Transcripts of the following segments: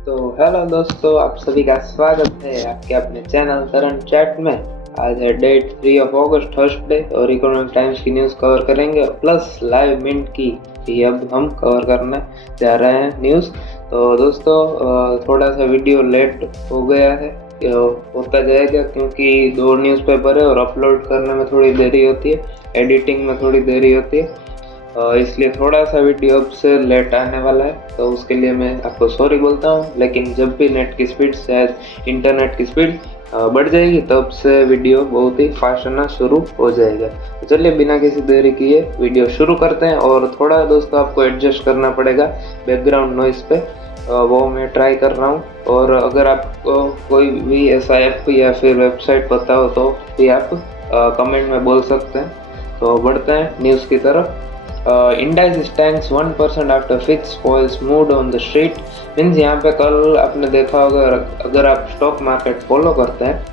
तो हेलो दोस्तों, आप सभी का स्वागत है आपके अपने चैनल करंट चैट में। आज है डेट 3 अगस्त थर्सडे और इकोनॉमिक टाइम्स की न्यूज़ कवर करेंगे प्लस लाइव मिंट की भी अब हम कवर करने जा रहे हैं न्यूज़। तो दोस्तों थोड़ा सा वीडियो लेट हो गया है, होता जाएगा क्योंकि 2 न्यूज़पेपर है और अपलोड करने में थोड़ी देरी होती है, एडिटिंग में थोड़ी देरी होती है, इसलिए थोड़ा सा वीडियो अब से लेट आने वाला है। तो उसके लिए मैं आपको सॉरी बोलता हूँ, लेकिन जब भी नेट की स्पीड शायद इंटरनेट की स्पीड बढ़ जाएगी तब से वीडियो बहुत ही फास्ट आना शुरू हो जाएगा। तो चलिए बिना किसी देरी किए वीडियो शुरू करते हैं। और थोड़ा दोस्तों आपको एडजस्ट करना पड़ेगा बैकग्राउंड नॉइस पे, वो मैं ट्राई कर रहा हूँ। और अगर आपको कोई भी ऐसा ऐप या फिर वेबसाइट पता हो तो भी आप कमेंट में बोल सकते हैं। तो बढ़ते हैं न्यूज़ की तरफ। Indices tanks 1% after Fitch spoils mood on the street. Means यहाँ पे कल आपने देखा होगा, अगर आप स्टॉक मार्केट फॉलो करते हैं,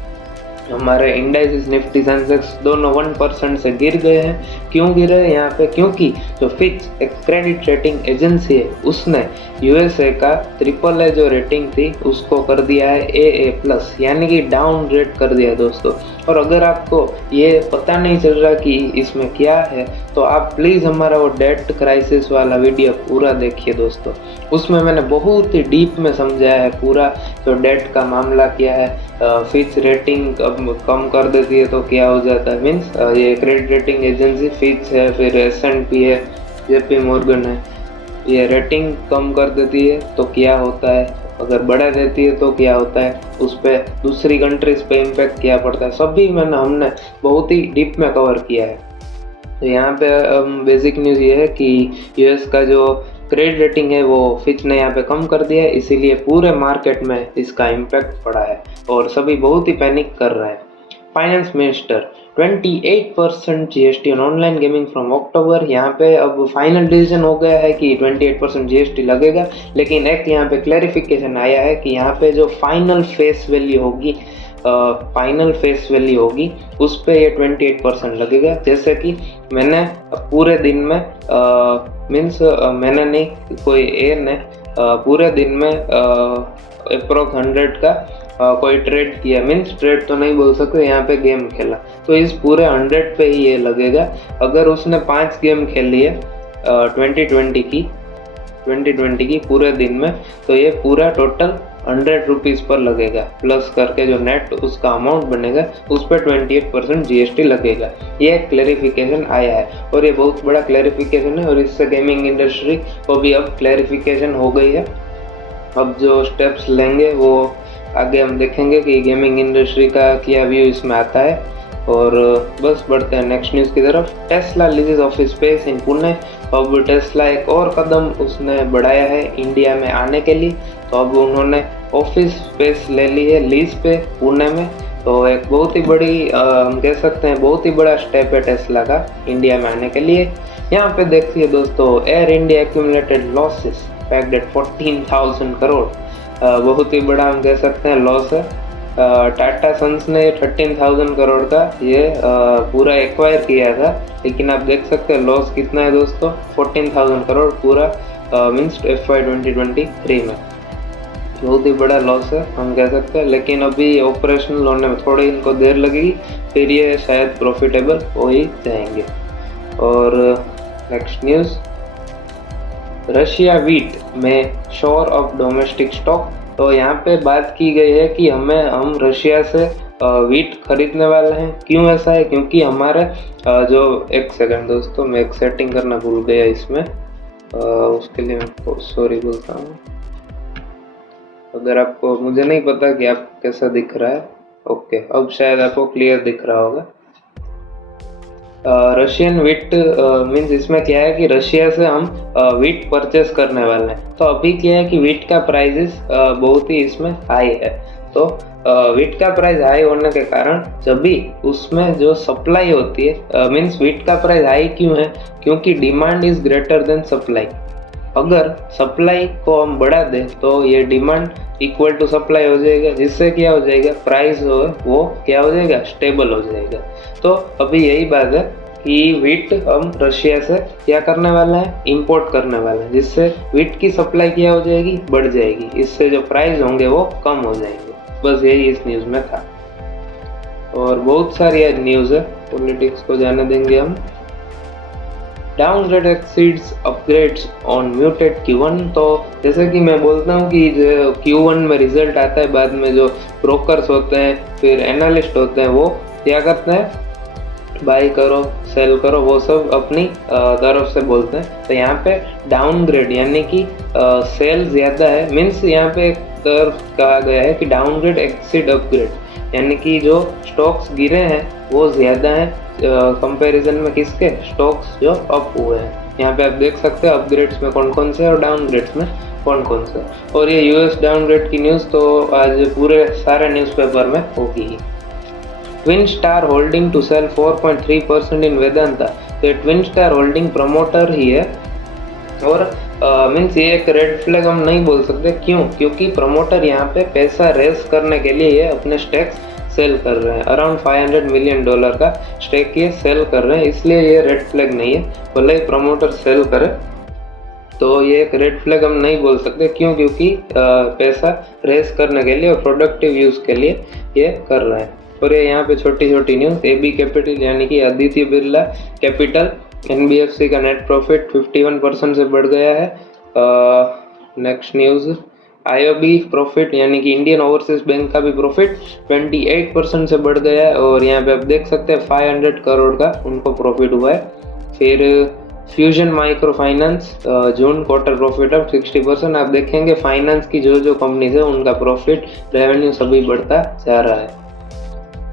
हमारे इंडाइसिस निफ्टी सेंसेक्स दोनों 1% से गिर गए हैं। क्यों गिरे हैं यहाँ पे? क्योंकि जो फिच एक क्रेडिट रेटिंग एजेंसी है उसने यूएसए का ट्रिपल ए जो रेटिंग थी उसको कर दिया है AA+, यानी कि डाउन रेट कर दिया दोस्तों। और अगर आपको ये पता नहीं चल रहा कि इसमें क्या है तो आप प्लीज़ हमारा वो डेट क्राइसिस वाला वीडियो पूरा देखिए दोस्तों। उसमें मैंने बहुत ही डीप में समझाया है पूरा जो डेट का मामला क्या है। फिच रेटिंग कम कर देती है तो क्या हो जाता है, मीन्स ये क्रेडिट रेटिंग एजेंसी फिच है, फिर S&P है, JP मॉर्गन है, ये रेटिंग कम कर देती है तो क्या होता है, अगर बढ़ा देती है तो क्या होता है, उस पर दूसरी कंट्रीज पे इम्पैक्ट क्या पड़ता है, सभी हमने बहुत ही डीप में कवर किया है। तो यहाँ पे बेसिक न्यूज़ ये है कि यूएस का जो क्रेडिट रेटिंग है वो फिच ने यहाँ पे कम कर दिया है, इसीलिए पूरे मार्केट में इसका इम्पैक्ट पड़ा है और सभी बहुत ही पैनिक कर रहे हैं। Finance minister 28% GST on online gaming from October. यहाँ पे अब फाइनल डिसीजन हो गया है कि 28% जीएसटी लगेगा, लेकिन एक यहाँ पे क्लैरिफिकेशन आया है कि यहाँ पे जो फाइनल फेस वैल्यू होगी उस पे ये 28% लगेगा। जैसे कि मैंने पूरे दिन में मीन्स मैंने नहीं, कोई ए ने पूरे दिन में अप्रोक्स 100 का कोई ट्रेड किया, मीन्स ट्रेड तो नहीं बोल सकते, यहाँ पे गेम खेला, तो इस पूरे 100 पे ही ये लगेगा। अगर उसने 5 गेम खेल लिए 2020 की पूरे दिन में, तो ये पूरा टोटल 100 रुपीज़ पर लगेगा, प्लस करके जो नेट उसका अमाउंट बनेगा उस पर 28% जीएसटी लगेगा। ये क्लैरिफिकेशन आया है और ये बहुत बड़ा क्लैरिफिकेशन है और इससे गेमिंग इंडस्ट्री को भी अब क्लैरिफिकेशन हो गई है। अब जो स्टेप्स लेंगे वो आगे हम देखेंगे कि गेमिंग इंडस्ट्री का क्या व्यू इसमें आता है। और बस बढ़ते हैं नेक्स्ट न्यूज़ की तरफ। Tesla लीजेस office space in Pune. अब टेस्ला एक और कदम उसने बढ़ाया है इंडिया में आने के लिए, तो अब उन्होंने ऑफिस स्पेस ले ली है लीज पे पुणे में। तो एक बहुत ही बड़ी हम कह सकते हैं बहुत ही बड़ा स्टेप है टेस्ला का इंडिया में आने के लिए। यहाँ पे देखिए दोस्तों, Air India accumulated losses packed at 14,000 crore. बहुत ही बड़ा हम कह सकते हैं लॉस है। टाटा सन्स ने 13,000 करोड़ का ये पूरा एक्वायर किया था, लेकिन आप देख सकते हैं लॉस कितना है दोस्तों, 14,000 करोड़ पूरा मीन्स FY 2023 में। बहुत ही बड़ा लॉस है हम कह सकते हैं, लेकिन अभी ऑपरेशनल होने में थोड़ी इनको देर लगेगी, फिर ये शायद प्रॉफिटेबल हो ही जाएंगे। और नेक्स्ट न्यूज़, रशिया वीट में शोर ऑफ डोमेस्टिक स्टॉक। तो यहाँ पे बात की गई है कि हम रशिया से वीट खरीदने वाले हैं। क्यों ऐसा है? क्योंकि हमारे जो, एक सेकंड दोस्तों, मैं एक सेटिंग करना भूल गया इसमें, उसके लिए मैं सॉरी बोलता हूँ। अगर आपको, मुझे नहीं पता कि आप कैसा दिख रहा है, ओके, अब शायद आपको क्लियर दिख रहा होगा। रशियन वीट मीन्स इसमें क्या है कि रशिया से हम वीट परचेस करने वाले हैं। तो अभी क्या है कि वीट का प्राइजेस बहुत ही इसमें हाई है। तो वीट का प्राइस हाई होने के कारण जब भी उसमें जो सप्लाई होती है, मीन्स वीट का प्राइस हाई क्यों है? क्योंकि demand is greater than supply. अगर सप्लाई को हम बढ़ा दें तो ये डिमांड इक्वल टू सप्लाई हो जाएगा, जिससे क्या हो जाएगा, प्राइस वो क्या हो जाएगा, स्टेबल हो जाएगा। तो अभी यही बात है कि वीट हम रशिया से क्या करने वाला है, इंपोर्ट करने वाला है, जिससे वीट की सप्लाई क्या हो जाएगी, बढ़ जाएगी। इससे जो प्राइस होंगे वो कम हो जाएंगे। बस यही इस न्यूज़ में था। और बहुत सारी न्यूज़ है, पॉलिटिक्स को जाने देंगे हम। Downgrade exceeds upgrades on muted Q1। तो जैसे कि मैं बोलता हूँ कि जो Q1 में रिजल्ट आता है, बाद में जो ब्रोकर्स होते हैं, फिर एनालिस्ट होते हैं, वो क्या करते हैं, बाई करो सेल करो, वो सब अपनी तरफ से बोलते हैं। तो यहाँ पे डाउनग्रेड यानी कि सेल ज़्यादा है, मीन्स यहाँ पे एक तरफ कहा गया है कि डाउनग्रेड एक्सीड अपग्रेड, यानी कि जो स्टॉक्स गिरे हैं वो ज़्यादा हैं कंपैरिजन में किसके, स्टॉक्स जो अप हुए हैं। यहाँ पे आप देख सकते हैं अपग्रेड्स में कौन कौन से और डाउनग्रेड्स में कौन कौन से। और ये यूएस डाउनग्रेड की न्यूज़ तो आज पूरे सारे न्यूज़पेपर में होगी ही। Twin Star Holding to sell 4.3% in Vedanta. तो ट्विन स्टार होल्डिंग प्रमोटर ही है, और मीन्स ये एक रेड फ्लैग हम नहीं बोल सकते। क्यों? क्योंकि प्रमोटर यहाँ पे पैसा रेस करने के लिए ये अपने स्टेक्स सेल कर रहे हैं। अराउंड $500 मिलियन का स्टेक ये सेल कर रहे हैं, इसलिए ये रेड फ्लैग नहीं है। भले ही प्रमोटर सेल करे तो ये एक रेड फ्लैग हम नहीं बोल सकते। क्यों? क्योंकि पैसा रेस करने के लिए और प्रोडक्टिव यूज़ के लिए ये कर रहे हैं। और ये यहाँ पे छोटी छोटी न्यूज़, AB कैपिटल यानी कि आदित्य बिरला कैपिटल NBFC का नेट प्रॉफिट 51% से बढ़ गया है। नेक्स्ट न्यूज़, IOB प्रॉफिट यानी कि इंडियन ओवरसीज बैंक का भी प्रॉफिट 28% से बढ़ गया है, और यहाँ पे आप देख सकते हैं 500 करोड़ का उनको प्रॉफिट हुआ है। फिर फ्यूजन माइक्रो फाइनेंस जून क्वार्टर प्रॉफिट अब 60%। आप देखेंगे फाइनेंस की जो कंपनीज है उनका प्रॉफिट, रेवेन्यू सभी बढ़ता जा रहा है।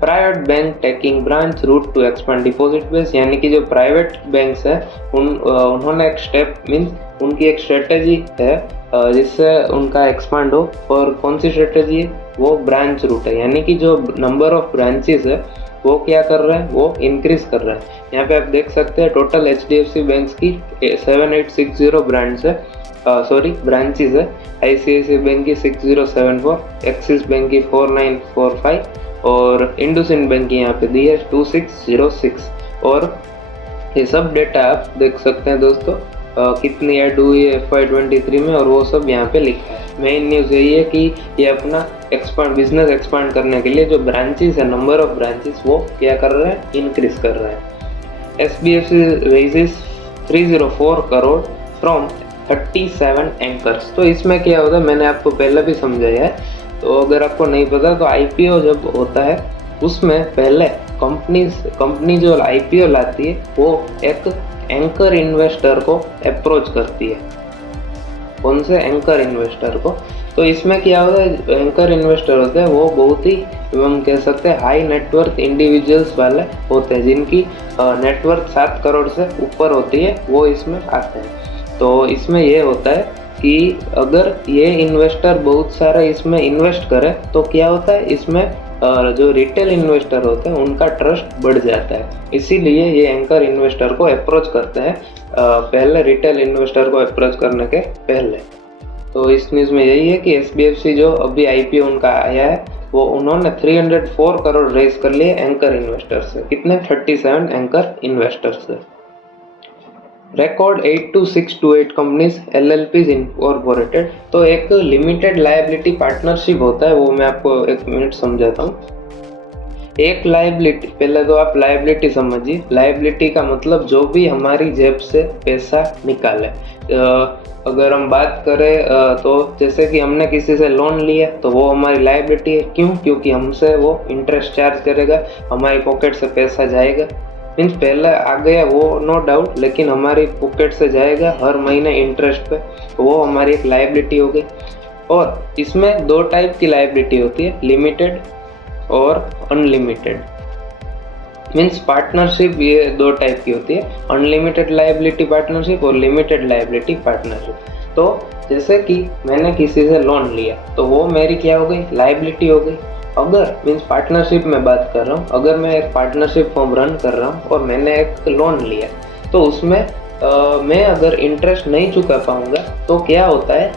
Private bank taking branch route to expand deposit base, यानी कि जो प्राइवेट बैंक्स हैं उन्होंने एक स्टेप मीन्स उनकी एक स्ट्रेटेजी है जिससे उनका एक्सपांड हो। और कौन सी स्ट्रेटेजी है? वो ब्रांच रूट है, यानी कि जो नंबर ऑफ ब्रांचेस है वो क्या कर रहे हैं, वो इंक्रीज कर रहे हैं। यहाँ पे आप देख सकते हैं टोटल HDFC बैंक्स की 7860 ब्रांड्स है, ब्रांचेस है। ICICI बैंक की 6074, एक्सिस बैंक की 4945 और इंडसइंड बैंक की यहाँ पे दी है 2606। और ये सब डेटा आप देख सकते हैं दोस्तों, कितनी ऐड हुई है FY23 में, और वो सब यहाँ पे लिखा है। मेन न्यूज़ यही है कि ये अपना बिजनेस एक्सपांड करने के लिए जो ब्रांचेस है, नंबर ऑफ ब्रांचेस, वो क्या कर रहे हैं, इंक्रीज कर रहे हैं। SBFC raises 304 crore from 37 anchors. तो इसमें क्या होता है, मैंने आपको पहले भी समझाया है, तो अगर आपको नहीं पता तो IPO जब होता है उसमें पहले कंपनी जो IPO लाती है वो एक एंकर इन्वेस्टर को अप्रोच करती है। कौन से एंकर इन्वेस्टर को? तो इसमें क्या होता है, एंकर इन्वेस्टर होते हैं वो बहुत ही, हम कह सकते हैं, हाई नेटवर्थ इंडिविजुअल्स वाले होते हैं, जिनकी नेटवर्थ 7 करोड़ से ऊपर होती है, वो इसमें आते हैं। तो इसमें ये होता है कि अगर ये इन्वेस्टर बहुत सारा इसमें इन्वेस्ट करे तो क्या होता है, इसमें जो रिटेल इन्वेस्टर होते हैं उनका ट्रस्ट बढ़ जाता है। इसीलिए ये एंकर इन्वेस्टर को अप्रोच करते हैं पहले, रिटेल इन्वेस्टर को अप्रोच करने के पहले। तो इस न्यूज़ में यही है कि SBFC जो अभी IPO उनका आया है वो उन्होंने 304 करोड़ रेज कर लिए एंकर इन्वेस्टर से। कितने? 37 एंकर इन्वेस्टर से। Record 82628 companies LLPs incorporated. तो एक लिमिटेड लायबिलिटी पार्टनरशिप होता है, वो मैं आपको एक मिनट समझाता हूँ। एक लायबिलिटी, पहले तो आप लायबिलिटी समझिए। लायबिलिटी का मतलब जो भी हमारी जेब से पैसा निकाले। अगर हम बात करें तो जैसे कि हमने किसी से लोन लिया तो वो हमारी लायबिलिटी है। क्यों? क्योंकि हमसे वो इंटरेस्ट चार्ज करेगा, हमारी पॉकेट से पैसा जाएगा। मीन्स पहले आ गया वो नो डाउट, लेकिन हमारी पॉकेट से जाएगा हर महीने इंटरेस्ट पे, वो हमारी एक लायबिलिटी हो गई। और इसमें 2 टाइप की लायबिलिटी होती है, लिमिटेड और अनलिमिटेड। मीन्स पार्टनरशिप ये 2 टाइप की होती है, अनलिमिटेड लायबिलिटी पार्टनरशिप और लिमिटेड लायबिलिटी पार्टनरशिप। तो जैसे कि मैंने किसी से लोन लिया तो वो मेरी क्या हो गई, लायबिलिटी हो गई। अगर मीन्स पार्टनरशिप में बात कर रहा हूँ, अगर मैं एक पार्टनरशिप फॉर्म रन कर रहा हूँ और मैंने एक लोन लिया तो उसमें मैं अगर इंटरेस्ट नहीं चुका पाऊँगा तो क्या होता है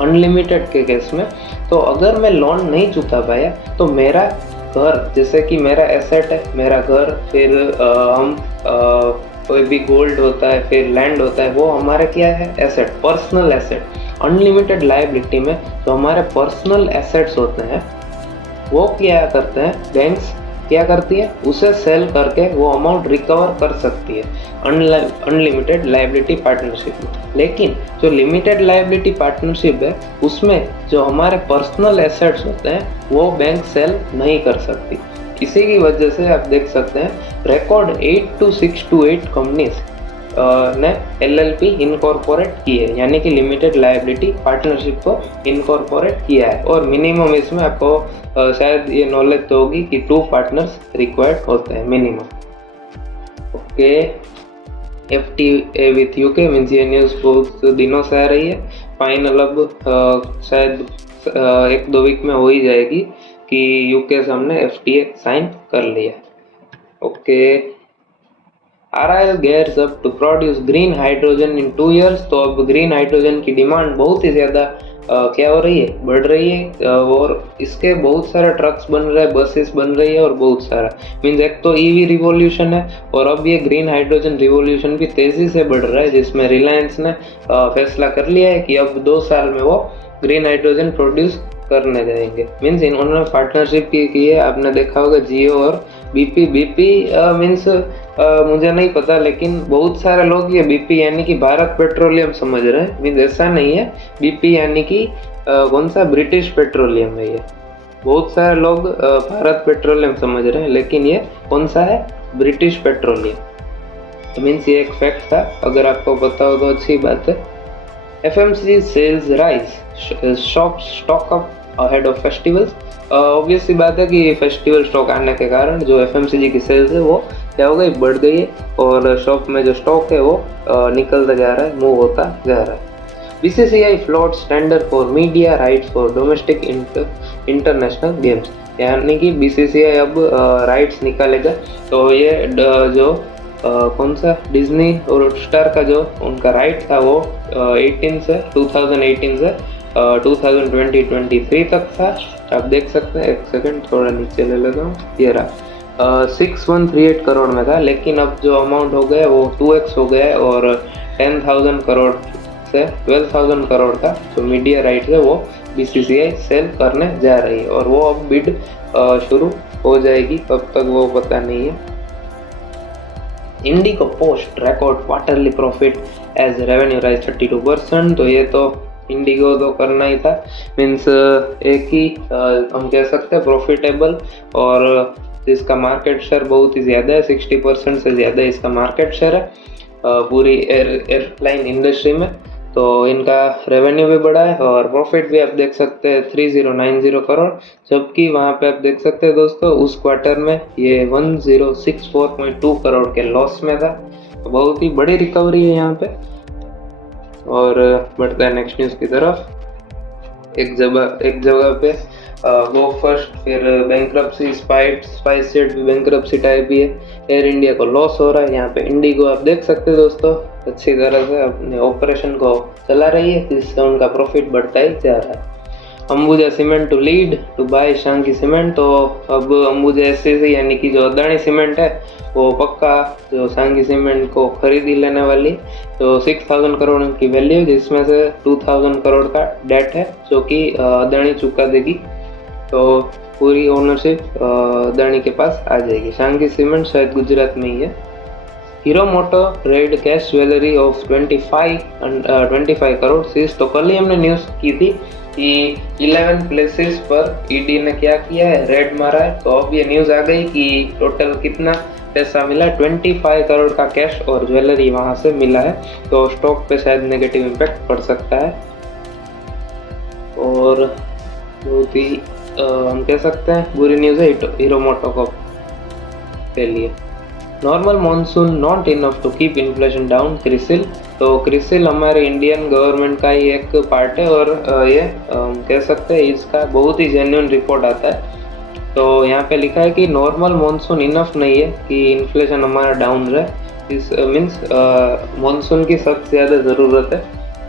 अनलिमिटेड के केस में, तो अगर मैं लोन नहीं चुका पाया तो मेरा घर, जैसे कि मेरा एसेट है मेरा घर, फिर हम कोई भी गोल्ड होता है, फिर लैंड होता है, वो हमारे क्या है, asset, personal asset. Unlimited liability में जो हमारे पर्सनल एसेट्स होते हैं वो क्या करते हैं, बैंक्स क्या करती है, उसे सेल करके वो अमाउंट रिकवर कर सकती है अनलिमिटेड लायबिलिटी पार्टनरशिप में। लेकिन जो लिमिटेड लायबिलिटी पार्टनरशिप है उसमें जो हमारे पर्सनल एसेट्स होते हैं वो बैंक सेल नहीं कर सकती। इसी की वजह से आप देख सकते हैं रिकॉर्ड 8628 कंपनीज ने LLP इनकॉर्पोरेट की है, यानी कि लिमिटेड लायबिलिटी पार्टनरशिप को इनकॉर्पोरेट किया है। और मिनिमम इसमें आपको शायद ये नॉलेज तो होगी कि 2 पार्टनर्स रिक्वायर्ड होते हैं minimum. Okay, FTA with UK means ये न्यूज़ बहुत दिनों से आ रही है, फाइनल अब शायद 1-2 वीक में हो ही जाएगी कि UK से हमने FTA साइन कर लिया। Okay, RIL gears up to produce green hydrogen in 2 years। तो अब ग्रीन हाइड्रोजन की डिमांड बहुत ही ज़्यादा क्या हो रही है, बढ़ रही है, और इसके बहुत सारे ट्रक्स बन रहे हैं, बसेस बन रही है, और बहुत सारा मीन्स एक तो EV रिवॉल्यूशन है, और अब ये ग्रीन हाइड्रोजन रिवॉल्यूशन भी तेज़ी से बढ़ रहा है, जिसमें रिलायंस ने फैसला कर लिया है कि अब 2 साल में वो ग्रीन हाइड्रोजन प्रोड्यूस करने जाएंगे। मीन्स इन्होंने पार्टनरशिप की है, आपने देखा होगा जियो और BP मीन्स मुझे नहीं पता, लेकिन बहुत सारे लोग ये BP यानी कि भारत पेट्रोलियम समझ रहे हैं। मीन्स ऐसा नहीं है, BP यानी कि कौन सा, ब्रिटिश पेट्रोलियम है ये। बहुत सारे लोग भारत पेट्रोलियम समझ रहे हैं, लेकिन ये कौन सा है, ब्रिटिश पेट्रोलियम। मीन्स ये एक फैक्ट था, अगर आपको पता हो तो अच्छी बात है। FMCG sales rise, shops stock up ahead of festivals। Obvious सी बात है कि फेस्टिवल स्टॉक आने के कारण जो FMCG की सेल्स है वो क्या हो गई, बढ़ गई है, और शॉप में जो स्टॉक है वो निकलता जा रहा है, मूव होता जा रहा है। BCCI floats tender for media rights for domestic international games, यानी कि BCCI अब राइट्स निकालेगा। तो ये जो कौन सा डिज्नी और स्टार का जो उनका राइट था वो 2018 से 2023 तक था। आप देख सकते हैं, एक सेकंड थोड़ा नीचे ले लेता हूँ, ये रहा 6138 करोड़ में था, लेकिन अब जो अमाउंट हो गया वो 2x हो गया है, और 10,000 करोड़ से 12,000 करोड़ का जो मीडिया राइट है वो BCCI सेल करने जा रही है, और वो अब बिड शुरू हो जाएगी, कब तक वो पता नहीं है। IndiGo post record quarterly profit as revenue rise 32%। तो ये तो इंडिगो तो करना ही था, मीन्स एक ही हम कह सकते हैं प्रॉफिटेबल, और जिसका मार्केट शेयर बहुत ही ज़्यादा है, 60% से ज़्यादा इसका मार्केट शेयर है पूरी एयरलाइन इंडस्ट्री में। तो इनका रेवेन्यू भी बढ़ा है और प्रॉफिट भी आप देख सकते हैं 3090 करोड़, जबकि वहाँ पे आप देख सकते हैं दोस्तों उस क्वार्टर में ये 1064.2 करोड़ के लॉस में था। तो बहुत ही बड़ी रिकवरी है यहाँ पे। और बढ़ते हैं नेक्स्ट न्यूज़ की तरफ। एक जगह पे गो फर्स्ट, फिर बैंक्रप्सी, स्पाइस जेट भी बैंक्रप्सी टाइप ही है। एयर इंडिया को लॉस हो रहा है। यहाँ पे इंडिगो आप देख सकते हैं दोस्तों अच्छी तरह से अपने ऑपरेशन को चला रही है, जिससे उनका प्रॉफिट बढ़ता ही जा रहा है। Ambuja Cement to lead to buy Sanghi Cement. तो अब अंबुजा SCC यानी कि जो अदानी सीमेंट है वो पक्का जो शांकी सीमेंट को खरीद ही लेने वाली। तो 6000 करोड़ की वैल्यू, जिसमें से 2000 करोड़ का डेट है जो कि अदानी चुका देगी। तो पूरी ओनरशिप अदानी के पास आ जाएगी। शांकी सीमेंट शायद गुजरात में ही है। Hero Moto raid cash jewellery of 25 crore seize. तो कल ही हमने न्यूज़ की थी कि 11 प्लेसेस पर ED ने क्या किया है, रेड मारा है। तो अब ये न्यूज़ आ गई कि टोटल कितना पैसा मिला, 25 करोड़ का कैश और ज्वेलरी वहाँ से मिला है। तो स्टॉक पे शायद नेगेटिव इम्पैक्ट पड़ सकता है। और बहुत ही हम कह सकते हैं बुरी न्यूज़ है हीरो मोटो को के लिए। Normal monsoon not enough to keep inflation down, CRISIL. तो क्रिसिल हमारे इंडियन गवर्नमेंट का ही एक पार्ट है और ये कह सकते हैं इसका बहुत ही जेन्युइन रिपोर्ट आता है। तो यहाँ पे लिखा है कि नॉर्मल मॉनसून इनफ नहीं है कि इन्फ्लेशन हमारा डाउन रहे। इस मीन्स मॉनसून की सख्त ज़्यादा ज़रूरत है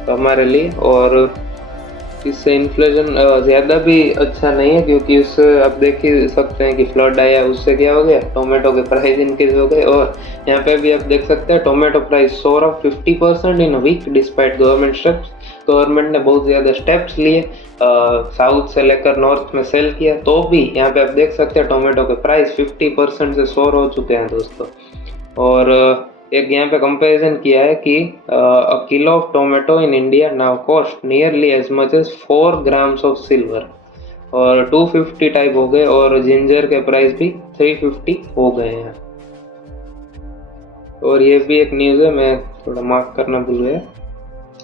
हमारे लिए। और इससे इन्फ्लेशन ज़्यादा भी अच्छा नहीं है, क्योंकि उससे आप देख ही सकते हैं कि फ्लड आया, उससे क्या हो गया, टोमेटो के प्राइस इंक्रीज हो गए। और यहाँ पे भी आप देख सकते हैं tomato price soar of 50% in week despite government steps. Government ने बहुत ज़्यादा स्टेप्स लिए, साउथ से लेकर नॉर्थ में सेल किया, तो भी यहाँ पे आप देख सकते हैं टोमेटो के प्राइस 50% से सोअर हो चुके हैं दोस्तों। और एक यहाँ पे कंपैरिजन किया है कि a kilo of tomato in India now cost nearly as much as 4 grams of silver, और 250 टाइप हो गए, और जिंजर के प्राइस भी 350 हो गए हैं। और ये भी एक न्यूज़ है, मैं थोड़ा मार्क करना भूल गया।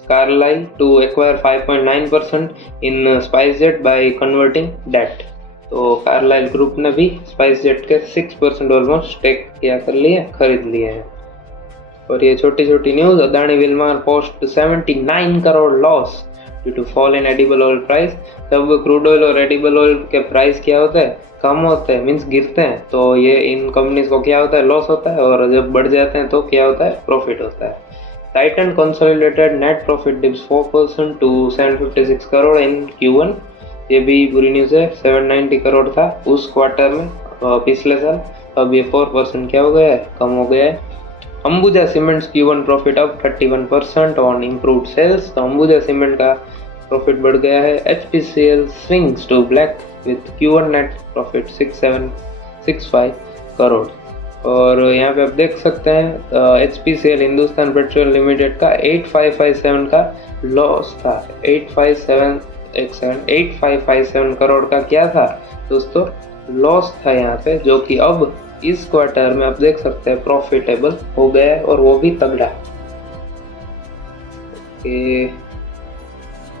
Carlyle to acquire 5.9% in SpiceJet by converting debt. तो कार्लाइल ग्रुप ने भी स्पाइसजेट के 6% ऑलमोस्ट स्टेक क्या कर लिए, खरीद लिए हैं। और ये छोटी छोटी news, Adani Wilmar post 79 crore loss due to fall in edible oil price. जब क्रूड ऑयल और एडिबल ऑयल के प्राइस क्या होते हैं, कम होते हैं, मीन्स गिरते हैं, तो ये इन कंपनीज को क्या होता है, लॉस होता है, और जब बढ़ जाते हैं तो क्या होता है, प्रॉफिट होता है। Titan consolidated net profit dips 4% to 756 crore in Q1। ये भी बुरी न्यूज़ है, 790 करोड़ था उस क्वार्टर में पिछले साल, अब ये 4% क्या हो गया है, कम हो गया है। Ambuja cements Q1 profit up 31% on improved sales. तो अंबुजा सीमेंट का प्रॉफिट बढ़ गया है। HPCL swings to black with Q1 net profit 6765 crore. और यहाँ पे आप देख सकते हैं HPCL हिंदुस्तान पेट्रोल लिमिटेड का 8557 का लॉस था। 8557 करोड़ का क्या था दोस्तों, लॉस था यहाँ पे, जो कि अब इस क्वार्टर में आप देख सकते हैं प्रॉफिटेबल हो गया है, और वो भी तगड़ा।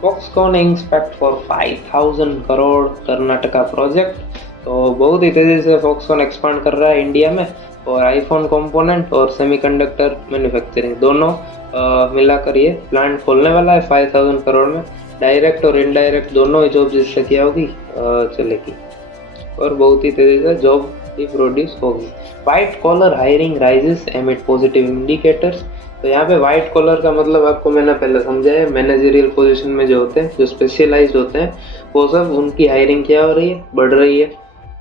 Foxconn inspect for 5000 crore Karnataka project. तो बहुत ही तेजी से फॉक्सकॉन एक्सपांड कर रहा है इंडिया में, और आईफोन कंपोनेंट और सेमीकंडक्टर मैन्युफैक्चरिंग दोनों मिलाकर ये प्लांट खोलने वाला है 5000 करोड़ में। डायरेक्ट और इनडायरेक्ट दोनों ही जॉब जिससे क्या होगी, चलेगी, और बहुत ही तेजी से जॉब भी प्रोड्यूस होगी। White collar hiring rises amid positive indicators. तो यहाँ पे वाइट कॉलर का मतलब आपको मैंने पहले समझाया, मैनेजरियल पोजीशन में जो होते हैं, जो स्पेशलाइज्ड होते हैं, वो सब उनकी हायरिंग क्या हो रही है, बढ़ रही है।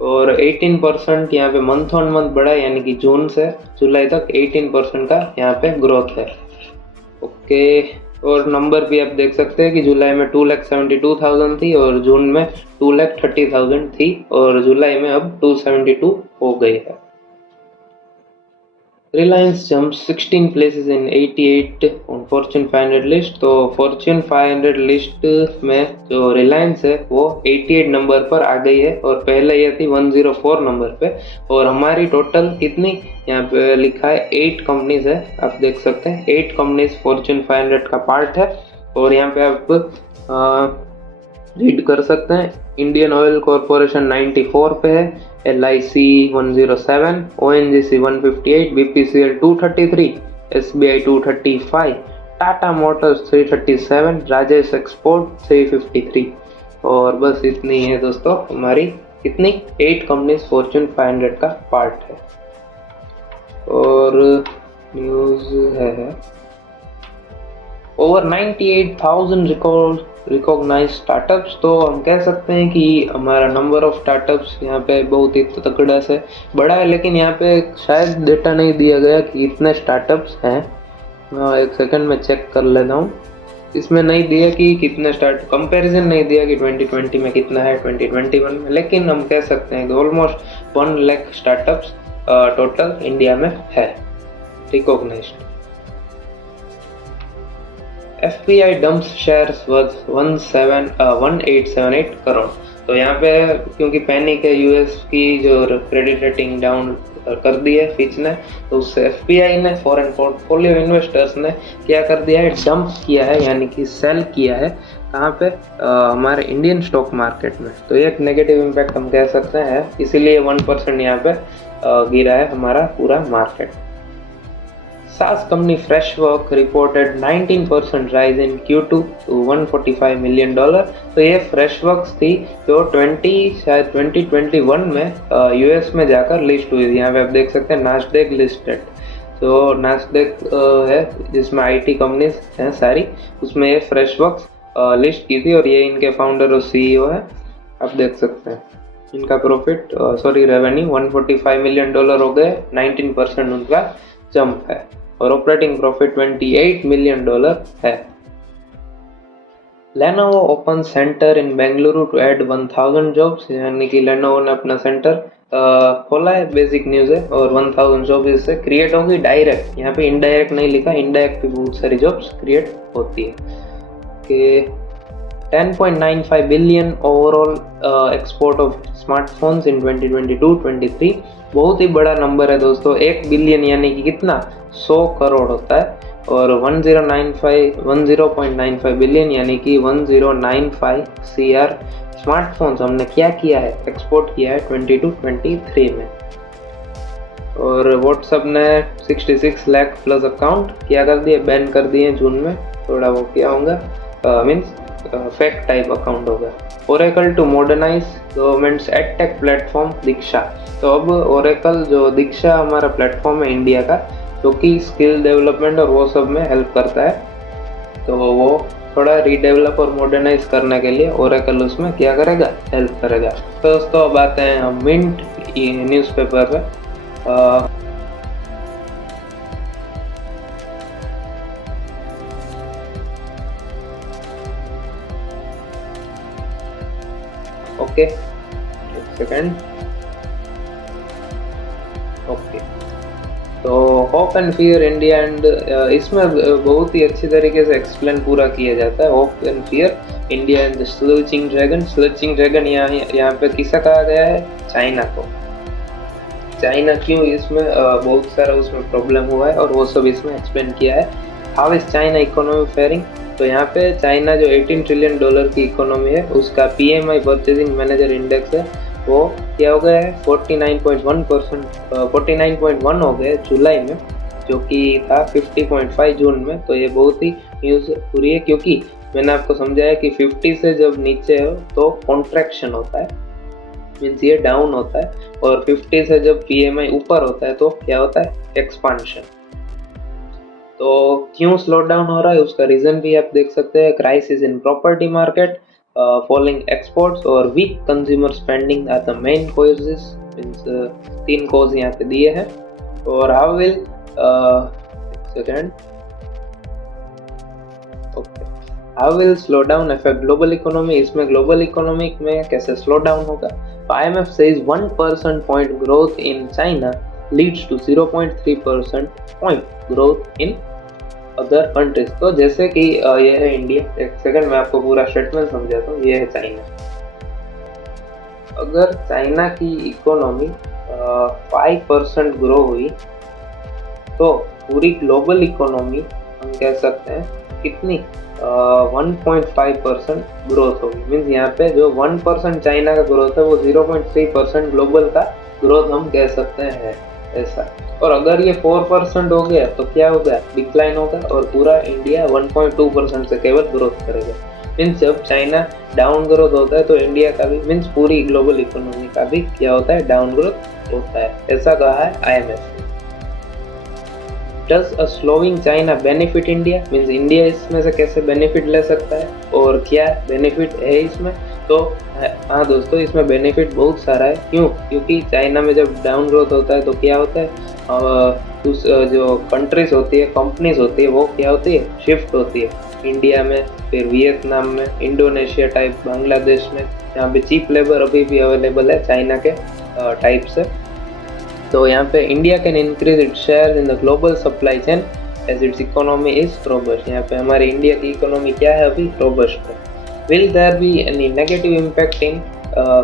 और 18% यहाँ पे मंथ ऑन मंथ बढ़ा है, यानी कि जून से जुलाई तक 18% का यहाँ पे ग्रोथ है। ओके, और नंबर भी आप देख सकते हैं कि जुलाई में 2,72,000 थी, और जून में 2,30,000 थी, और जुलाई में अब 272 हो गई है। Reliance jump 16 places in 88 on Fortune 500 list. तो फॉर्च्यून 500 लिस्ट में जो रिलायंस है वो 88 नंबर पर आ गई है, और पहले ये थी 104 नंबर पे। और हमारी टोटल कितनी यहाँ पे लिखा है, 8 कंपनीज है, आप देख सकते हैं 8 कंपनीज फॉर्च्यून 500 का पार्ट है। और यहाँ पे आप रीड कर सकते हैं, इंडियन ऑयल कॉरपोरेशन 94 पे है, LIC 107, ONGC 158, BPCL 233, SBI 235, Tata Motors 337, Rajesh export 353। और बस इतनी है दोस्तों हमारी, कितनी 8 कंपनीज फॉर्च्यून 500 का पार्ट है। और न्यूज़ है ओवर 98,000 रिकॉग्नाइज स्टार्टअप्स। तो हम कह सकते हैं कि हमारा नंबर ऑफ स्टार्टअप्स यहाँ पे बहुत ही तगड़ा से बड़ा है, लेकिन यहाँ पे शायद डेटा नहीं दिया गया कि कितने स्टार्टअप्स हैं। एक सेकंड में चेक कर लेता हूँ, इसमें नहीं दिया कि कितने कंपैरिजन नहीं दिया कि 2020 में कितना है 2021 में, लेकिन हम कह सकते हैं कि almost 1 lakh startups total India में है recognised. FPI dumps shares worth 1878 crore. तो यहाँ पे क्योंकि पैनिक है, यूएस की जो क्रेडिट रेटिंग डाउन कर दी है फिच ने, तो उससे FPI ने, फॉरेन पोर्टफोलियो इन्वेस्टर्स ने क्या कर दिया है, डंप किया है, यानी कि सेल किया है। कहाँ पे, हमारे इंडियन स्टॉक मार्केट में। तो एक नेगेटिव इम्पैक्ट हम कह सकते हैं, इसीलिए 1% यहाँ पे गिरा है हमारा पूरा market. SaaS company Freshwork reported 19% rise in Q2 to $145 million। तो ये Freshworks थी जो 2021 में US में जाकर लिस्ट हुई थी। यहाँ पे आप देख सकते हैं नास्डेक लिस्टेड। तो नास्डेक है जिसमें IT कंपनीज हैं सारी, उसमें ये Freshworks लिस्ट की थी और ये इनके फाउंडर और सीईओ है। आप देख सकते हैं इनका प्रॉफिट रेवेन्यू $145 मिलियन हो गए, 19% उनका जंप है और ऑपरेटिंग प्रॉफिट $28 मिलियन है। Lenovo open centre in Bengaluru to add 1000 jobs, यानी कि Lenovo ने अपना सेंटर खोला है, बेसिक न्यूज़ है, और 1000 जॉब इससे क्रिएट होगी डायरेक्ट। यहाँ पे इनडायरेक्ट नहीं लिखा, इनडायरेक्ट भी बहुत सारी जॉब्स क्रिएट होती है। कि 10.95 billion overall export of smartphones in 2022-23, बहुत ही बड़ा नंबर है दोस्तों। 1 बिलियन यानी कि कितना, 100 करोड़ होता है, और 10.95 बिलियन यानी कि 1095 CR स्मार्टफोन्स हमने क्या किया है, एक्सपोर्ट किया है 22-23 में। और व्हाट्सएप ने 66 लाख प्लस अकाउंट क्या कर दिए, बैन कर दिए जून में। थोड़ा वो क्या होगा, मीन्स फेक टाइप अकाउंट होगा। Oracle to modernise government's edtech platform Diksha. तो अब ओरेकल जो दीक्षा हमारा प्लेटफॉर्म है इंडिया का, जो कि स्किल डेवलपमेंट और वो सब में हेल्प करता है, तो वो थोड़ा रीडेवलप और मॉडर्नाइज करने के लिए ओरेकल उसमें क्या करेगा, हेल्प करेगा। तो दोस्तों अब आते हैं हम मिंट न्यूज़पेपर पे। ओके, एक सेकेंड। ओके, तो hope and fear India and, इसमें बहुत ही अच्छी तरीके से एक्सप्लेन पूरा किया जाता है। Hope and fear India and the slouching dragon. Slouching dragon यहाँ पे किसा कहा गया है, चाइना को। चाइना क्यों, इसमें बहुत सारा उसमें प्रॉब्लम हुआ है और वो सब इसमें एक्सप्लेन किया है। How is China economy faring. तो यहाँ पे चाइना जो $18 ट्रिलियन की इकोनॉमी है, उसका PMI परचेजिंग मैनेजर इंडेक्स है, वो क्या हो गया है 49.1 हो गए जुलाई में, जो कि था 50.5 जून में। तो ये बहुत ही न्यूज़ पूरी है, क्योंकि मैंने आपको समझाया कि 50 से जब नीचे हो तो कॉन्ट्रैक्शन होता है, मीन्स ये डाउन होता है, और 50 से जब PMI ऊपर होता है तो क्या होता है, एक्सपांशन। तो क्यों स्लो डाउन हो रहा है, उसका रीज़न भी आप देख सकते हैं। Crisis in property market, falling exports और weak consumer spending are the main causes. Means 3 cause यहाँ पे दिए हैं। और how will, second, okay, how will slow down affect global economy. इसमें ग्लोबल इकोनॉमिक में कैसे स्लो डाउन होगा। IMF says 1% point growth in China leads to 0.3% point growth in other countries. तो जैसे कि ये है इंडिया, एक सेकंड मैं आपको पूरा स्टेटमेंट समझाता हूँ। ये है चाइना। अगर चाइना की इकोनॉमी 5% ग्रो हुई तो पूरी ग्लोबल इकोनॉमी हम कह सकते हैं कितनी, 1.5% ग्रोथ होगी। मीन्स यहाँ पे जो 1% चाइना का ग्रोथ है वो 0.3% ग्लोबल का ग्रोथ हम कह सकते हैं ऐसा। और अगर ये 4% हो गया तो क्या होगा, डिक्लाइन होगा, और पूरा इंडिया 1.2% से केवल ग्रोथ करेगा। मीन्स जब चाइना डाउन ग्रोथ होता है तो इंडिया का भी, मीन्स पूरी ग्लोबल इकोनॉमी का भी क्या होता है, डाउन ग्रोथ होता है, ऐसा कहा है IMF ने। Does a slowing China benefit India. Means India इसमें से कैसे बेनिफिट ले सकता है और क्या बेनिफिट है इसमें। तो हाँ दोस्तों, इसमें बेनिफिट बहुत सारा है। क्यों, क्योंकि चाइना में जब डाउन ग्रोथ होता है तो क्या होता है, उस जो कंट्रीज होती है, कंपनीज होती है, वो क्या होती है, शिफ्ट होती है इंडिया में, फिर वियतनाम में, इंडोनेशिया टाइप, बांग्लादेश में, यहाँ पे चीप लेबर अभी भी अवेलेबल है चाइना के टाइप से। तो यहाँ पे India can increase its share in the global supply chain as its economy is robust. यहाँ पे हमारी इंडिया की इकोनॉमी क्या है, अभी रोबस्ट है। Will there be any negative impact in,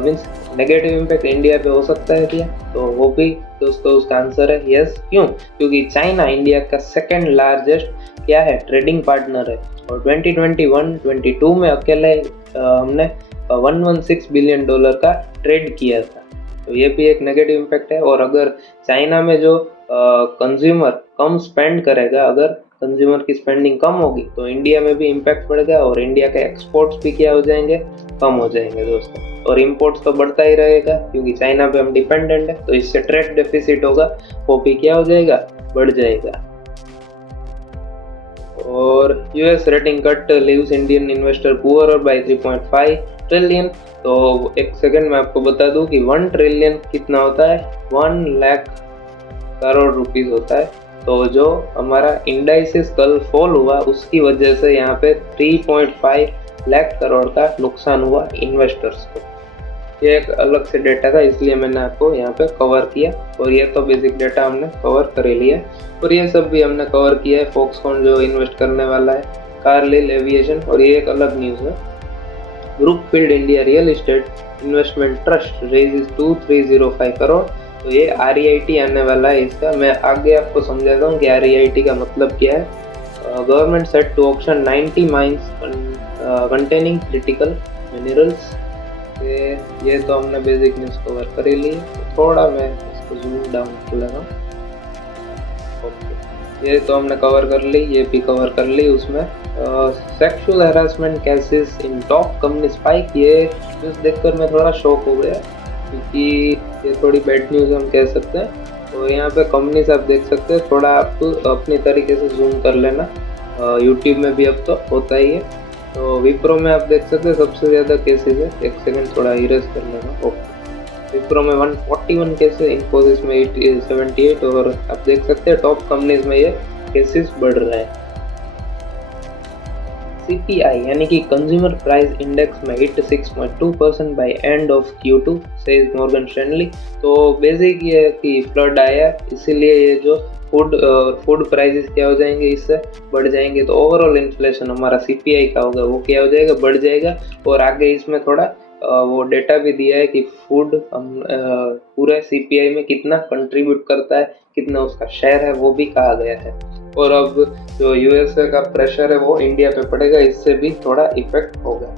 means negative impact India पे हो सकता है क्या, तो वो भी दोस्तों उसका आंसर है यस। क्यों, क्योंकि चाइना इंडिया का सेकेंड लार्जेस्ट क्या है, ट्रेडिंग पार्टनर है, और 2021-22 में अकेले हमने $116 बिलियन का ट्रेड किया था। तो ये भी एक नेगेटिव इम्पैक्ट है। और अगर चाइना में जो कंज्यूमर कम स्पेंड करेगा, अगर कंज्यूमर की स्पेंडिंग कम होगी तो इंडिया में भी इम्पैक्ट पड़ेगा, और इंडिया के एक्सपोर्ट्स भी क्या हो जाएंगे, कम हो जाएंगे दोस्तों। और इम्पोर्ट्स तो बढ़ता ही रहेगा, क्योंकि चाइना पे हम डिपेंडेंट है, तो इससे ट्रेड डेफिसिट होगा, वो भी क्या हो जाएगा, बढ़ जाएगा। और US rating cut leaves Indian investor poor by 3.5 trillion. तो एक सेकंड में आपको बता दूं कि 1 ट्रिलियन कितना होता है, 1 लाख करोड़ रुपीस होता है। तो जो हमारा इंडाइसिस कल फॉल हुआ उसकी वजह से यहाँ पे 3.5 लाख करोड़ का नुकसान हुआ इन्वेस्टर्स को। ये एक अलग से डेटा था, इसलिए मैंने आपको यहाँ पे कवर किया। और ये तो बेसिक डेटा हमने कवर कर ही लिया, और ये सब भी हमने कवर किया है। फॉक्सकॉन जो इन्वेस्ट करने वाला है, कार्लिल एविएशन, और ये एक अलग न्यूज़ है। Brookfield India real estate investment trust raises 2305 crore. तो ये REIT आने वाला है इसका। मैं आगे आपको समझाता हूँ कि REIT का मतलब क्या है। Government set to auction 90 mines containing critical minerals. ये तो हमने बेसिक न्यूज़ कवर कर ही ली। थोड़ा मैं इसको जूम डाउन कर लेगा। ओके, ये तो हमने कवर कर ली, ये भी कवर कर ली। उसमें sexual harassment cases in top company spike. ये न्यूज़ देखकर मैं थोड़ा शॉक हो गया, क्योंकि ये थोड़ी बैड न्यूज़ हम कह सकते हैं। और यहाँ पे कंपनीज आप देख सकते हैं, थोड़ा आप अपनी तरीके से जूम कर लेना। यूट्यूब में भी अब तो होता ही है। तो विप्रो में आप देख सकते हैं सबसे ज़्यादा केसेस है। एक सेकंड थोड़ा इरेज कर लेना। ओके, विप्रो में 141 केसेस, इन्फोसिस में 78, और आप देख सकते हैं टॉप कंपनीज में ये केसेस बढ़ रहे हैं। CPI यानी कि कंज्यूमर प्राइस इंडेक्स में hit 6.2% by end of Q2 says Morgan Stanley. तो बेसिक ये है कि फ्लड आया, इसीलिए ये जो फूड प्राइसेस क्या हो जाएंगे, इससे बढ़ जाएंगे। तो ओवरऑल इन्फ्लेशन हमारा CPI का होगा, वो क्या हो जाएगा, बढ़ जाएगा। और आगे इसमें थोड़ा वो डेटा भी दिया है कि फूड पूरे CPI में कितना कंट्रीब्यूट करता है, कितना उसका शेयर है, वो भी कहा गया है। और अब जो USA का प्रेशर है वो इंडिया पे पड़ेगा, इससे भी थोड़ा इफेक्ट होगा।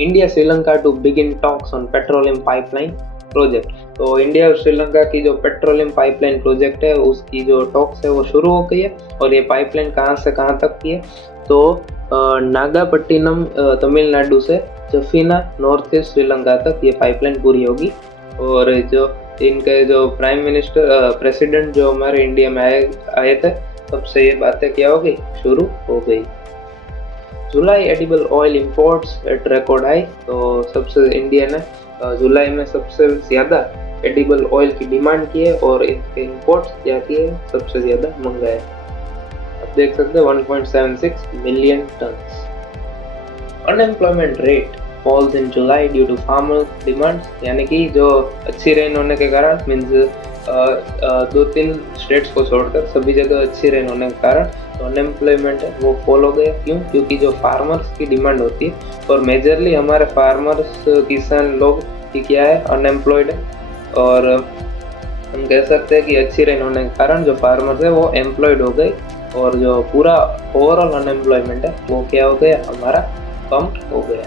India Sri Lanka to begin talks on petroleum pipeline project. तो इंडिया और श्रीलंका की जो पेट्रोलियम पाइपलाइन प्रोजेक्ट है उसकी जो टॉक्स है वो शुरू हो गई है। और ये पाइपलाइन कहाँ से कहाँ तक की है, तो नागापट्टिनम तमिलनाडु से जफीना नॉर्थ ईस्ट श्रीलंका तक ये पाइपलाइन पूरी होगी। और जो इनके जो प्राइम मिनिस्टर प्रेसिडेंट जो हमारे इंडिया में आए थे, तब से ये बातें क्या हो गई, शुरू हो गई। July edible oil imports at record high. तो सबसे इंडिया ने जुलाई में सबसे ज़्यादा एडिबल ऑयल की डिमांड की है, और इसके इंपोर्ट्स क्या किए सबसे ज़्यादा मंगाए। आप देख सकते हैं 1.76 million tons. Unemployment rate falls in July due to farmer demand. यानी कि जो अच्छी रेन होने के कारण, मीन्स 2-3 स्टेट्स को छोड़कर सभी जगह अच्छी रेन होने के कारण तो अनएम्प्लॉयमेंट है वो फॉल हो गया। क्यों? क्योंकि जो फार्मर्स की डिमांड होती है, और मेजरली हमारे फार्मर्स किसान लोग की क्या है, अनएम्प्लॉयड है। और हम कह सकते हैं कि अच्छी रेन होने के कारण जो फार्मर्स है वो एम्प्लॉयड हो गए, और जो पूरा ओवरऑल अनएम्प्लॉयमेंट है वो क्या हो गया, हमारा कम हो गया।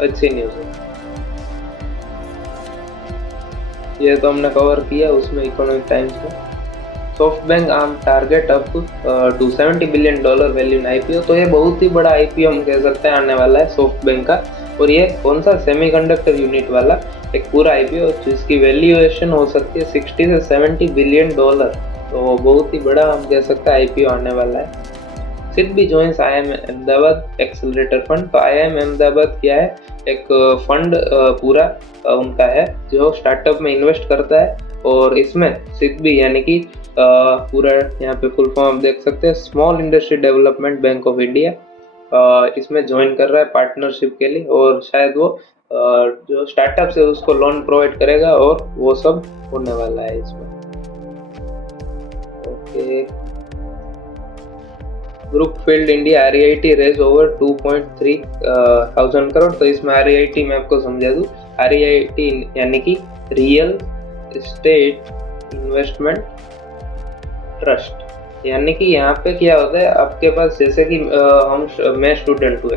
अच्छी न्यूज़ है। ये तो हमने कवर किया। उसमें इकोनॉमिक टाइम्स में SoftBank Arm target up to $70 billion value in IPO। तो ये बहुत ही बड़ा IPO हम कह सकते हैं आने वाला है सॉफ्टबैंक का। और ये कौन सा, सेमीकंडक्टर यूनिट वाला एक पूरा IPO जिसकी वैल्यूएशन हो सकती है $60 से $70 बिलियन। तो बहुत ही बड़ा हम कह सकते हैं IPO आने वाला है। SIDBI joins IIM Ahmedabad accelerator fund. तो IIM अहमदाबाद क्या है, एक फंड पूरा उनका है जो स्टार्टअप में इन्वेस्ट करता है। और इसमें सिडबी यानी कि पूरा यहाँ पे फुल फॉर्म आप देख सकते हैं, small industry development bank of India इसमें ज्वाइन कर रहा है पार्टनरशिप के लिए। और शायद वो जो स्टार्टअप है उसको लोन प्रोवाइड करेगा, और वो सब होने वाला है इसमें। Okay, Brookfield India REIT raises over 2.3 thousand crore. तो इसमें REIT मैं आपको समझा दूँ, REIT यानी कि रियल एस्टेट इन्वेस्टमेंट ट्रस्ट। यानी कि यहाँ पे क्या होता है, आपके पास जैसे कि मैं स्टूडेंट हुए,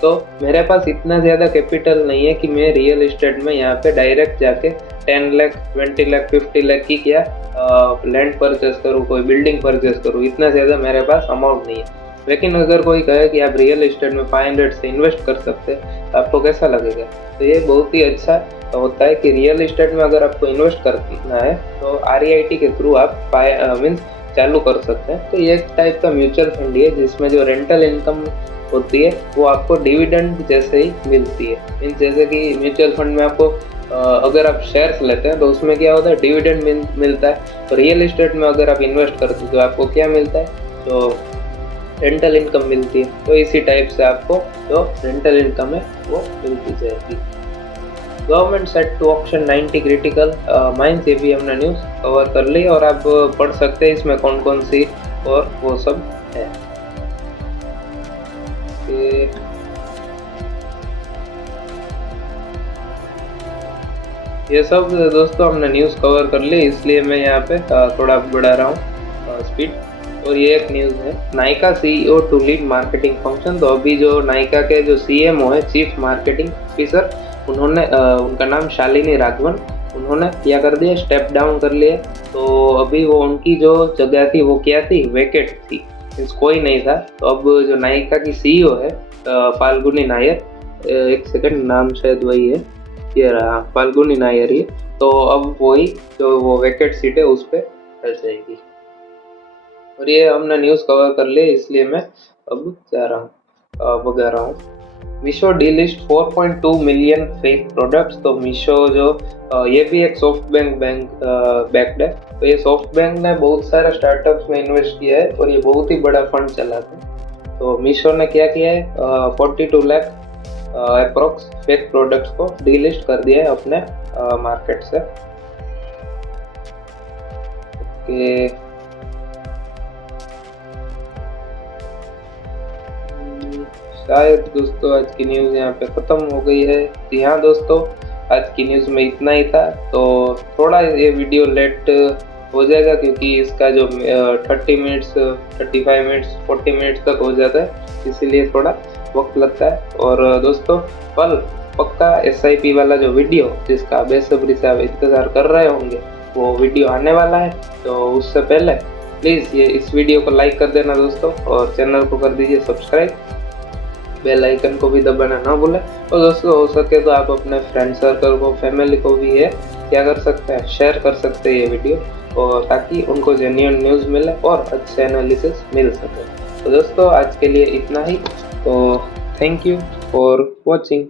तो मेरे पास इतना ज़्यादा कैपिटल नहीं है कि मैं रियल एस्टेट में यहाँ पे डायरेक्ट जाके 10 लाख 20 लाख 50 लाख की क्या लैंड परचेस करूँ, कोई बिल्डिंग परचेस करूँ, इतना ज़्यादा मेरे पास अमाउंट नहीं है। लेकिन अगर कोई कहे कि आप रियल एस्टेट में 500 से इन्वेस्ट कर सकते हैं, तो आपको कैसा लगेगा? तो ये बहुत ही अच्छा होता है कि रियल एस्टेट में अगर आपको इन्वेस्ट करना है तो REIT के थ्रू आप मीन्स चालू कर सकते हैं। तो ये एक टाइप का म्यूचुअल फंड है जिसमें जो रेंटल इनकम होती है वो आपको डिविडेंड जैसे ही मिलती है। मीन्स जैसे कि म्यूचुअल फंड में आपको अगर आप शेयर्स लेते हैं तो उसमें क्या होता है, डिविडेंड मिलता है। तो रियल एस्टेट में अगर आप इन्वेस्ट करते हो तो आपको क्या मिलता है, तो रेंटल इनकम मिलती है। तो इसी टाइप से आपको जो रेंटल इनकम है वो मिलती जाएगी। Government set to auction 90 critical mines, ये भी हमने न्यूज़ कवर कर ली और आप पढ़ सकते हैं इसमें कौन कौन सी और वो सब है। ये सब दोस्तों हमने न्यूज़ कवर कर ली, इसलिए मैं यहाँ पे थोड़ा बढ़ा रहा हूँ स्पीड। और ये एक न्यूज़ है, Nykaa CEO to lead marketing function. तो अभी जो नायका के जो सीएमओ है, चीफ मार्केटिंग ऑफिसर, उन्होंने उनका नाम शालिनी राघवन, उन्होंने क्या कर दिया, स्टेप डाउन कर लिया। तो अभी वो उनकी जो जगह थी वो क्या थी, वेकेट थी, मीन्स कोई नहीं था। तो अब जो नायका की सीईओ है फाल्गुनी नायर, एक सेकंड, नाम शायद वही है, ये रहा फाल्गुनी नायर ही। तो अब वही जो वो वेकेट सीट है उस पर चल जाएगी। और ये हमने न्यूज़ कवर कर लिए, इसलिए मैं अब जा रहा हूँ बगा रहा हूँ। Meesho delist 4.2 million fake products. तो मीशो जो ये भी एक सॉफ्ट बैंक बैक्ड है। तो ये सॉफ्ट बैंक ने बहुत सारे स्टार्टअप्स में इन्वेस्ट किया है और ये बहुत ही बड़ा फंड चलाते हैं। तो मीशो ने क्या किया है, 42 लाख अप्रोक्स फेक प्रोडक्ट्स को डीलिस्ट कर दिया है अपने मार्केट से। ओके, शायद दोस्तों आज की न्यूज़ यहाँ पे ख़त्म हो गई है। जी हाँ दोस्तों, आज की न्यूज़ में इतना ही था। तो थोड़ा ये वीडियो लेट हो जाएगा क्योंकि इसका जो 30 मिनट्स 35 मिनट्स 40 मिनट्स तक हो जाता है, इसीलिए थोड़ा वक्त लगता है। और दोस्तों कल पक्का SIP वाला जो वीडियो जिसका बेसब्री से आप इंतज़ार कर रहे होंगे वो वीडियो आने वाला है। तो उससे पहले प्लीज़ ये इस वीडियो को लाइक कर देना दोस्तों, और चैनल को कर दीजिए सब्सक्राइब, बेल आइकन को भी दबाना ना भूलें। और दोस्तों हो सके तो आप अपने फ्रेंड सर्कल को, फैमिली को भी ये क्या कर सकते हैं, शेयर कर सकते हैं ये वीडियो, और ताकि उनको जेन्युइन न्यूज़ मिले और अच्छे एनालिसिस मिल सके। तो दोस्तों आज के लिए इतना ही। तो थैंक यू फॉर वॉचिंग।